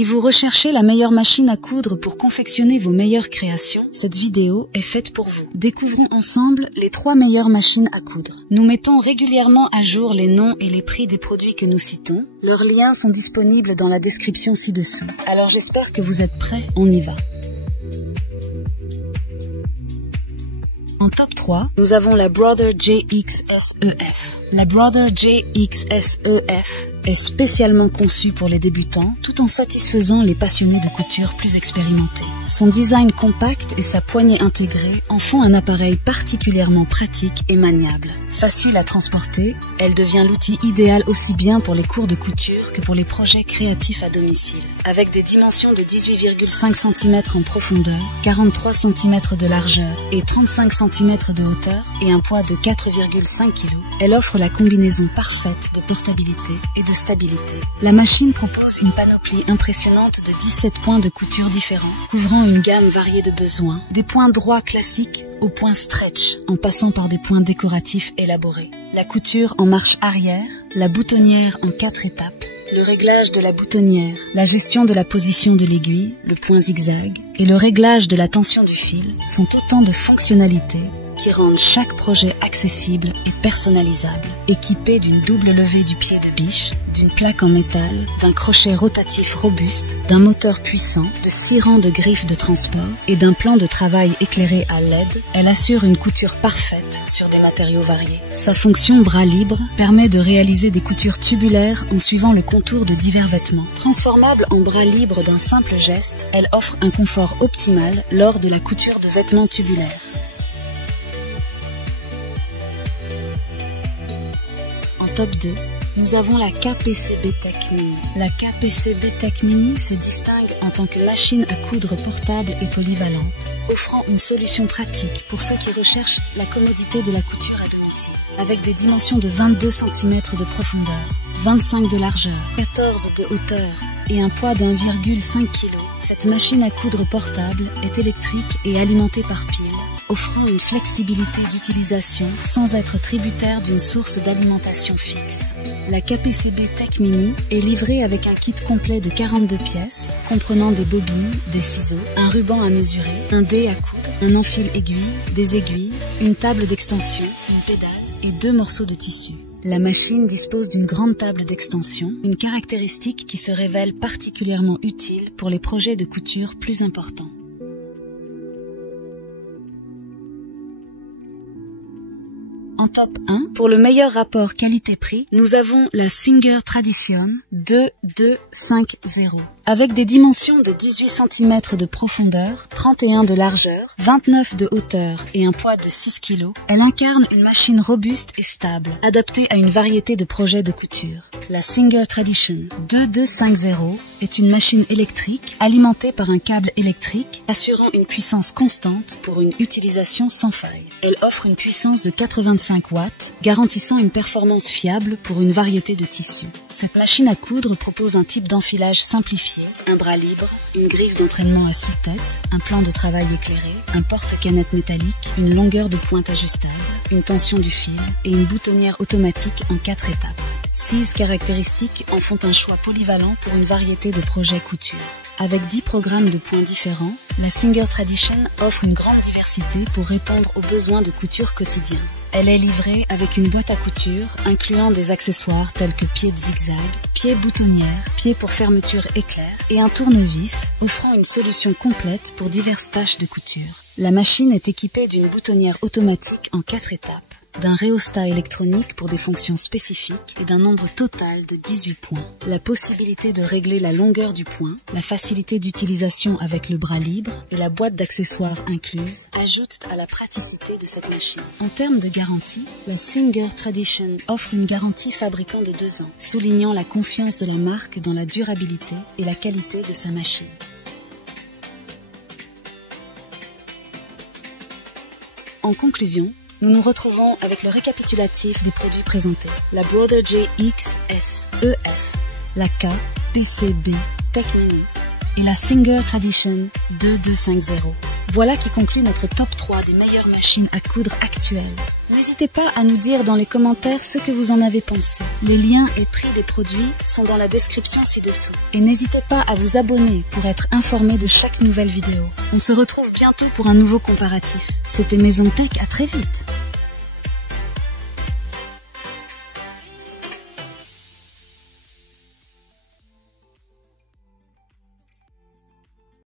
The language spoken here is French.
Si vous recherchez la meilleure machine à coudre pour confectionner vos meilleures créations, cette vidéo est faite pour vous. Découvrons ensemble les 3 meilleures machines à coudre. Nous mettons régulièrement à jour les noms et les prix des produits que nous citons. Leurs liens sont disponibles dans la description ci-dessous. Alors j'espère que vous êtes prêts, on y va. En top 3, nous avons la Brother JXSEF. La Brother JXSEF est spécialement conçue pour les débutants, tout en satisfaisant les passionnés de couture plus expérimentés. Son design compact et sa poignée intégrée en font un appareil particulièrement pratique et maniable. Facile à transporter, elle devient l'outil idéal aussi bien pour les cours de couture que pour les projets créatifs à domicile. Avec des dimensions de 18,5 cm en profondeur, 43 cm de largeur et 35 cm de hauteur et un poids de 4,5 kg, elle offre la combinaison parfaite de portabilité et de stabilité. La machine propose une panoplie impressionnante de 17 points de couture différents, couvrant une gamme variée de besoins, des points droits classiques aux points stretch, en passant par des points décoratifs élaborés. La couture en marche arrière, la boutonnière en 4 étapes, le réglage de la boutonnière, la gestion de la position de l'aiguille, le point zigzag, et le réglage de la tension du fil sont autant de fonctionnalités qui rendent chaque projet accessible et personnalisable, équipé d'une double levée du pied de biche, d'une plaque en métal, d'un crochet rotatif robuste, d'un moteur puissant, de 6 rangs de griffes de transport et d'un plan de travail éclairé à LED, elle assure une couture parfaite sur des matériaux variés. Sa fonction bras libre permet de réaliser des coutures tubulaires en suivant le contour de divers vêtements. Transformable en bras libre d'un simple geste, elle offre un confort optimal lors de la couture de vêtements tubulaires. En top 2, nous avons la KPCB Tech Mini. La KPCB Tech Mini se distingue en tant que machine à coudre portable et polyvalente, offrant une solution pratique pour ceux qui recherchent la commodité de la couture à domicile. Avec des dimensions de 22 cm de profondeur, 25 de largeur, 14 de hauteur et un poids de 1,5 kg, cette machine à coudre portable est électrique et alimentée par pile, offrant une flexibilité d'utilisation sans être tributaire d'une source d'alimentation fixe. La KPCB Tech Mini est livrée avec un kit complet de 42 pièces, comprenant des bobines, des ciseaux, un ruban à mesurer, un dé à coudre, un enfil aiguille, des aiguilles, une table d'extension, une pédale et 2 morceaux de tissu. La machine dispose d'une grande table d'extension, une caractéristique qui se révèle particulièrement utile pour les projets de couture plus importants. En top 1, pour le meilleur rapport qualité-prix, nous avons la Singer Tradition 2250. Avec des dimensions de 18 cm de profondeur, 31 de largeur, 29 de hauteur et un poids de 6 kg, elle incarne une machine robuste et stable, adaptée à une variété de projets de couture. La Singer Tradition 2250 est une machine électrique alimentée par un câble électrique, assurant une puissance constante pour une utilisation sans faille. Elle offre une puissance de 85 watts, garantissant une performance fiable pour une variété de tissus. Cette machine à coudre propose un type d'enfilage simplifié, un bras libre, une griffe d'entraînement à 6 têtes, un plan de travail éclairé, un porte-canette métallique, une longueur de pointe ajustable, une tension du fil et une boutonnière automatique en 4 étapes. 6 caractéristiques en font un choix polyvalent pour une variété de projets couture. Avec 10 programmes de points différents, la Singer Tradition offre une grande diversité pour répondre aux besoins de couture quotidiens. Elle est livrée avec une boîte à couture, incluant des accessoires tels que pieds de zigzag, pieds boutonnières, pieds pour fermeture éclair et un tournevis, offrant une solution complète pour diverses tâches de couture. La machine est équipée d'une boutonnière automatique en 4 étapes, d'un rhéostat électronique pour des fonctions spécifiques et d'un nombre total de 18 points. La possibilité de régler la longueur du point, la facilité d'utilisation avec le bras libre et la boîte d'accessoires incluse ajoutent à la praticité de cette machine. En termes de garantie, la Singer Tradition offre une garantie fabricant de 2 ans, soulignant la confiance de la marque dans la durabilité et la qualité de sa machine. En conclusion, nous nous retrouvons avec le récapitulatif des produits présentés. La Brother JXSEF, la KPCB Tech Mini et la Singer Tradition 2250. Voilà qui conclut notre top 3 des meilleures machines à coudre actuelles. N'hésitez pas à nous dire dans les commentaires ce que vous en avez pensé. Les liens et prix des produits sont dans la description ci-dessous. Et n'hésitez pas à vous abonner pour être informé de chaque nouvelle vidéo. On se retrouve bientôt pour un nouveau comparatif. C'était Maison Tech, à très vite.